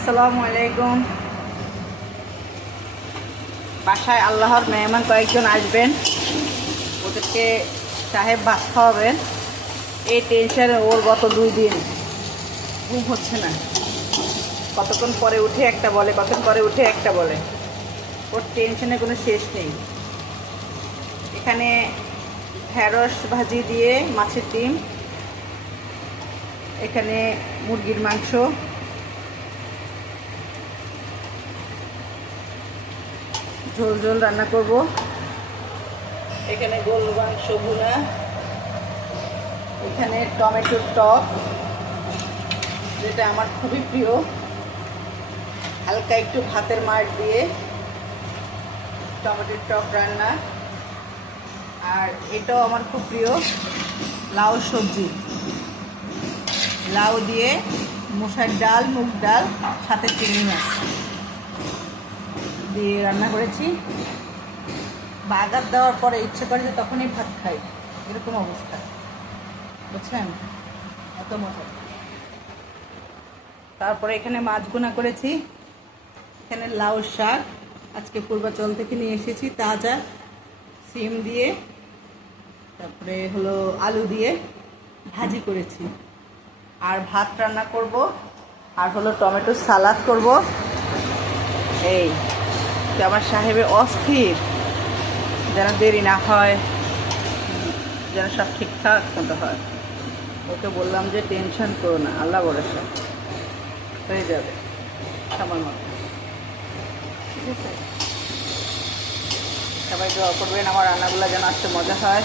আসসালামু আলাইকুম। বাসায় আল্লাহর মেহমান কয়েকজন আসবেন, ওদেরকে সাহেব ভাত খাওয়াবেন। এই টেনশনে ওর গত 2 দিন ঘুম হচ্ছে না। কতক্ষণ পরে উঠে একটা বলে, কতক্ষণ পরে উঠে একটা বলে। ওর টেনশনে কোনো শেষ নেই। এখানে ঢেঁড়স ভাজি দিয়ে মাছের ডিম, এখানে মুরগির মাংস, ঝোল ঝোল রান্না করব। এখানে গরুর মাংস ভুনা, এখানে টমেটোর টক, যেটা আমার খুবই প্রিয়, হালকা একটু ভাতের মার দিয়ে টমেটোর টক রান্না। আর এটাও আমার খুব প্রিয়, লাউ সবজি, লাউ দিয়ে মশার ডাল, মুগ ডাল, সাথে চিংড়ি মাছ দিয়ে রান্না করেছি। বাগার দেওয়ার পরে ইচ্ছে করে যে তখনই ভাত খাই, এরকম অবস্থা, বুঝছেন? এত মজা। তারপরে এখানে মাছ ভুনা করেছি, এখানে লাউ শাক আজকে পূর্বাচল থেকে নিয়ে এসেছি, তাজা সিম দিয়ে, তারপরে হলো আলু দিয়ে ভাজি করেছি। আর ভাত রান্না করব, আর হলো টমেটো সালাদ করব। এই তো আমার সাহেবের অস্থির, যেন দেরি না হয়, যেন সব ঠিকঠাক মতো হয়। ওকে বললাম যে টেনশন করো না, আল্লাহ ভরসা, হয়ে যাবে সময় মতো, ঠিক আছে? সবাই দোয়া করবেন আমার রান্নাগুলো যেন আজকে মজা হয়।